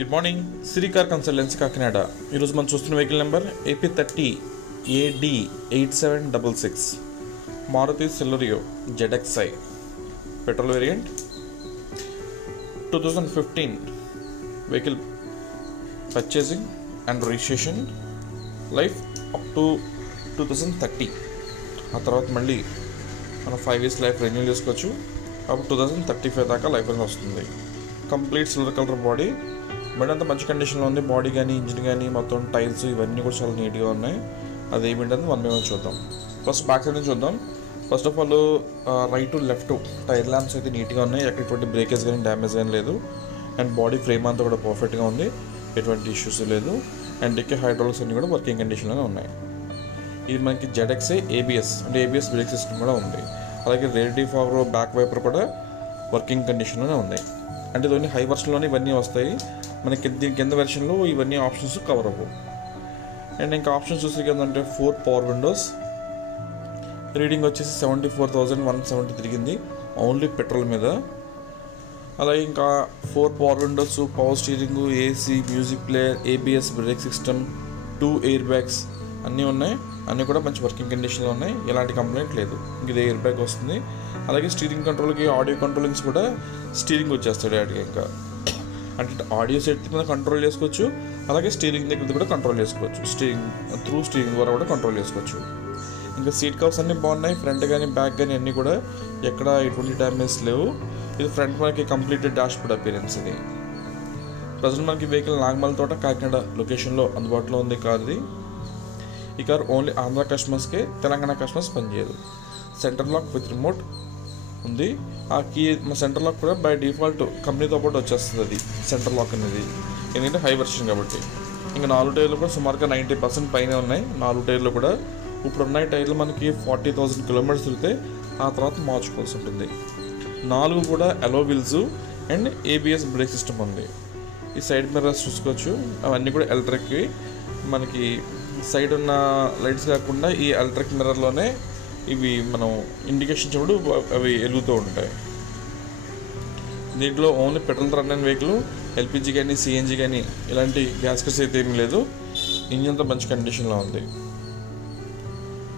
Good morning, Siri car consultancy Kakinada. ఈరోజు మనం చూస్తున్న vehicle number AP30 AD 8766 Maruti Celerio ZXi petrol variant 2015 vehicle purchasing and registration, life up to 2030. ఆ తర్వాత మళ్ళీ మనం 5 years లైఫ్ రెన్యూ చేసుకోవచ్చు. అప్పుడు 2035 దాకా లైఫ్ అనేది వస్తుంది. కంప్లీట్ సిల్వర్ కలర్ బాడీ, బండి అంతా మంచి కండిషన్లో ఉంది. బాడీ కానీ ఇంజిన్ కానీ మొత్తం టైర్స్ ఇవన్నీ కూడా చాలా నీట్గా ఉన్నాయి. అది ఏమిటంటే వన్ బై వన్ చూద్దాం. ఫస్ట్ బ్యాక్ సైడ్ నుంచి చూద్దాం. First of all right to left tyre lamps అయితే నీట్గా ఉన్నాయి. ఎటువంటి బ్రేకేజ్ కానీ డ్యామేజ్ కానీ లేదు. అండ్ బాడీ ఫ్రేమ్ అంతా కూడా పర్ఫెక్ట్గా ఉంది, ఎటువంటి ఇష్యూస్ లేదు. అండ్ డిక్కీ హైడ్రాలిక్స్ అన్నీ కూడా వర్కింగ్ కండిషన్లోనే ఉన్నాయి. ఇది మనకి ZXi ABS అంటే ABS బ్రేక్ సిస్టమ్ కూడా ఉంది. అలాగే రేర్ డిఫాగర్ బ్యాక్ వైపర్ కూడా వర్కింగ్ కండిషన్లోనే ఉన్నాయి. అంటే ఇవన్నీ హై వర్షన్లోనే ఇవన్నీ వస్తాయి. మనకి దీని కింద వెర్షన్లో ఇవన్నీ ఆప్షన్స్ కవర్ అవ్వవు. అండ్ ఇంకా ఆప్షన్స్ చూస్తే ఏంటంటే 4 పవర్ విండోస్, రీడింగ్ వచ్చేసి 74,170 తిరిగింది ఓన్లీ పెట్రోల్ మీద. అలాగే ఇంకా 4 power windows, power steering, AC, music player, ABS brake system, 2 air bags అన్నీ ఉన్నాయి. అన్నీ కూడా మంచి వర్కింగ్ కండిషన్లో ఉన్నాయి. ఎలాంటి కంప్లైంట్ లేదు. ఇది ఎయిర్ బ్యాగ్ వస్తుంది. అలాగే స్టీరింగ్ కంట్రోల్కి ఆడియో కంట్రోలింగ్స్ కూడా స్టీరింగ్ వచ్చేస్తాడు డైరెక్ట్గా. ఇంకా అంటే ఆడియో సెట్ మీద కంట్రోల్ చేసుకోవచ్చు, అలాగే స్టీరింగ్ దగ్గర కూడా కంట్రోల్ చేసుకోవచ్చు. స్టీరింగ్ ద్వారా కూడా కంట్రోల్ చేసుకోవచ్చు. ఇంకా సీట్ కవర్స్ అన్నీ బాగున్నాయి. ఫ్రంట్ కానీ బ్యాక్ కానీ అన్నీ కూడా ఎక్కడ ఎటువంటి డ్యామేజ్ లేవు. ఇది ఫ్రంట్ మనకి కంప్లీట్ డాష్ బోర్డ్ అపీరెన్స్. ఇది ప్రజెంట్ మనకి వెహికల్ నాగమల్ తోట కాకినాడ లొకేషన్లో అందుబాటులో ఉంది కార్ది. ఈ కార్ ఓన్లీ ఆంధ్ర కస్టమర్స్కే, తెలంగాణ కస్టమర్స్ పనిచేయదు. సెంటర్ లాక్ విత్ రిమోట్ ఉంది. ఆ కీ మా సెంటర్ లాక్ కూడా బై డిఫాల్ట్ కంపెనీతో పాటు వచ్చేస్తుంది. అది సెంటర్ లాక్ అనేది ఎందుకంటే హై వర్షన్ కాబట్టి. ఇంకా 4 టైర్లు కూడా సుమారుగా 90% పైన ఉన్నాయి. 4 టైర్లు కూడా ఇప్పుడు ఉన్న టైర్లు మనకి 40,000 కిలోమీటర్స్ తిరిగితే ఆ తర్వాత మార్చుకోవాల్సి ఉంటుంది. 4 కూడా అలో wheels and ABS brake system ఉంది. ఈ సైడ్ మిర్రర్స్ చూసుకోవచ్చు, అవన్నీ కూడా ఎలక్ట్రిక్. మనకి సైడ్ ఉన్న లైట్స్ కాకుండా ఈ ఎలక్ట్రిక్ మిర్రర్లోనే ఇవి మనం ఇండికేషన్ చెప్పుడు అవి వెలుగుతూ ఉంటాయి. దీంట్లో ఓన్లీ పెట్రోల్ రన్ అయిన వెహికల్, LPG కానీ CNG కానీ ఇలాంటి గ్యాస్ కట్స్ అయితే ఏమీ లేదు. ఇంజిన్ అంతా మంచి కండిషన్లో ఉంది.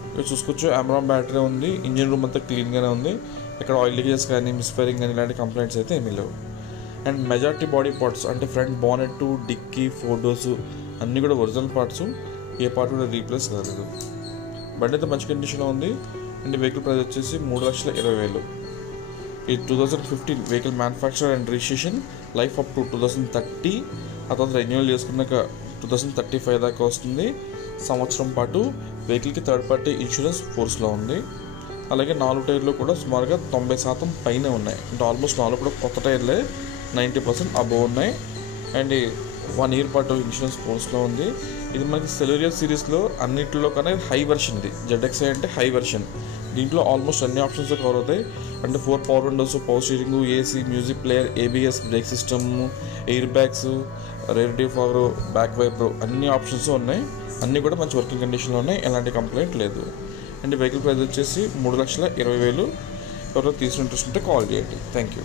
ఇక్కడ చూసుకోవచ్చు అమ్రాన్ బ్యాటరీ ఉంది. ఇంజిన్ రూమ్ అంతా క్లీన్గానే ఉంది. ఇక్కడ ఆయిల్ లీకేజెస్ కానీ మిస్ఫైరింగ్ కానీ ఇలాంటి కంప్లైంట్స్ అయితే ఏమీ లేవు. అండ్ మెజారిటీ బాడీ పార్ట్స్ అంటే ఫ్రంట్ బానెట్, డిక్కీ, 4 doors అన్నీ కూడా ఒరిజినల్ పార్ట్స్. ఏ పార్ట్ కూడా రీప్లేస్ కాలేదు. బండి అయితే మంచి కండిషన్లో ఉంది. అండ్ వెహికల్ ప్రైస్ వచ్చేసి 3,20,000. ఈ 2015 vehicle manufacture and registration, life up to 2030. ఆ తర్వాత రెన్యూవల్ చేసుకున్నాక 2035 దాకా వస్తుంది. సంవత్సరం పాటు వెహికల్కి థర్డ్ పార్టీ ఇన్సూరెన్స్ ఫోర్స్లో ఉంది. అలాగే 4 టైర్లు కూడా సుమారుగా 90% పైన ఉన్నాయి. అంటే ఆల్మోస్ట్ 4 కూడా కొత్త టైర్లే, 90% అబోవ్ ఉన్నాయి. అండ్ 1 year పాటు ఇన్సూరెన్స్ ఫోర్స్లో ఉంది. ఇది మనకి సెలెరియో సిరీస్లో అన్నింటిలో కన్నా హై వెర్షన్. ఇది ZXi అంటే హై వెర్షన్. దీంట్లో ఆల్మోస్ట్ అన్ని ఆప్షన్స్ కవర్ అవుతాయి. అంటే 4 power windows, power steering, AC, music player, ABS brake system, air bags, rear defogger, back wiper అన్ని ఆప్షన్స్ ఉన్నాయి. అన్నీ కూడా మంచి వర్కింగ్ కండిషన్లో ఉన్నాయి. ఎలాంటి కంప్లైంట్ లేదు. అండ్ వెహికల్ ప్రైస్ వచ్చేసి 3,20,000. ఎవరైనా తీసుకుని ఇంట్రెస్ట్ ఉంటే కాల్ చేయండి. Thank you.